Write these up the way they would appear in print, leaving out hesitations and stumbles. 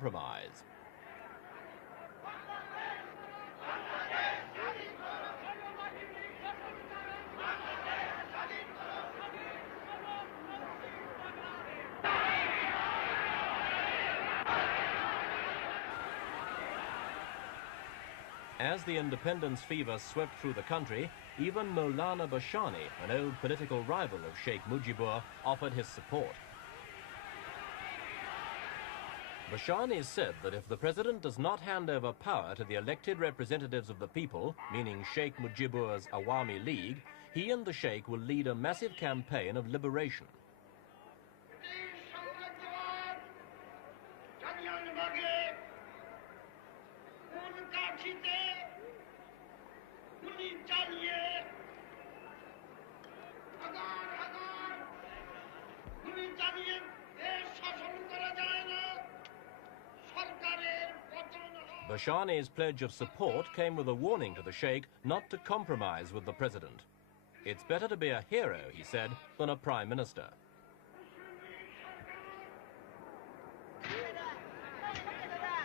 compromise. As the independence fever swept through the country, even Maulana Bashani, an old political rival of Sheikh Mujibur, offered his support. Bashani said that if the president does not hand over power to the elected representatives of the people, meaning Sheikh Mujibur's Awami League, he and the Sheikh will lead a massive campaign of liberation. Bashani's pledge of support came with a warning to the Sheikh not to compromise with the president. It's better to be a hero, he said, than a prime minister.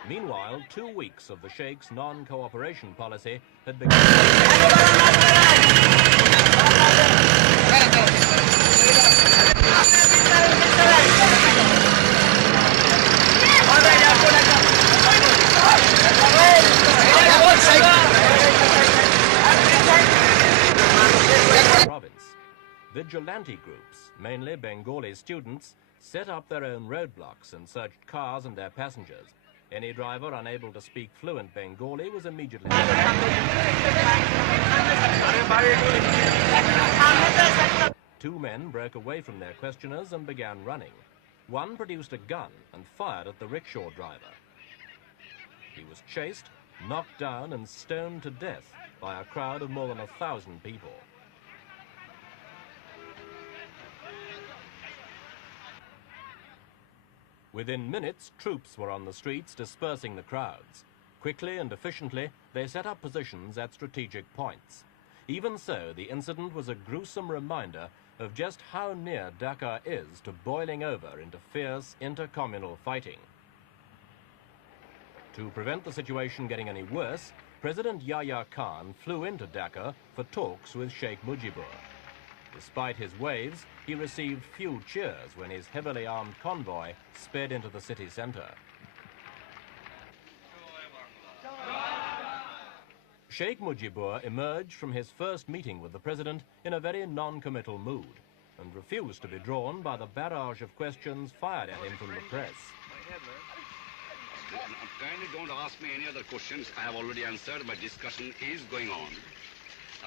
Meanwhile, 2 weeks of the Sheikh's non-cooperation policy had begun. Province. Vigilante groups, mainly Bengali students, set up their own roadblocks and searched cars and their passengers. Any driver unable to speak fluent Bengali was immediately... 2 men broke away from their questioners and began running. One produced a gun and fired at the rickshaw driver. He was chased, knocked down and stoned to death by a crowd of more than 1,000 people. Within minutes, troops were on the streets dispersing the crowds. Quickly and efficiently, they set up positions at strategic points. Even so, the incident was a gruesome reminder of just how near Dhaka is to boiling over into fierce intercommunal fighting. To prevent the situation getting any worse, President Yahya Khan flew into Dhaka for talks with Sheikh Mujibur. Despite his waves, he received few cheers when his heavily armed convoy sped into the city centre. Sheikh Mujibur emerged from his first meeting with the president in a very non-committal mood and refused to be drawn by the barrage of questions fired at him from the press. Kindly don't ask me any other questions. I have already answered. My discussion is going on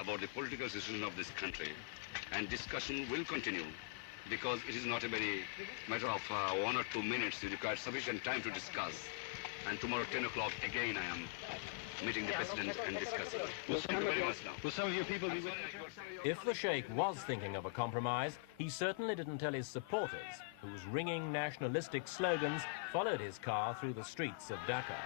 about the political situation of this country. And discussion will continue because it is not a very matter of 1 or 2 minutes. You require sufficient time to discuss. And tomorrow 10 o'clock again I am meeting the president and discussing. Thank you very much now. Will some of your people be with If the Sheikh was thinking of a compromise, he certainly didn't tell his supporters, whose ringing nationalistic slogans followed his car through the streets of Dhaka.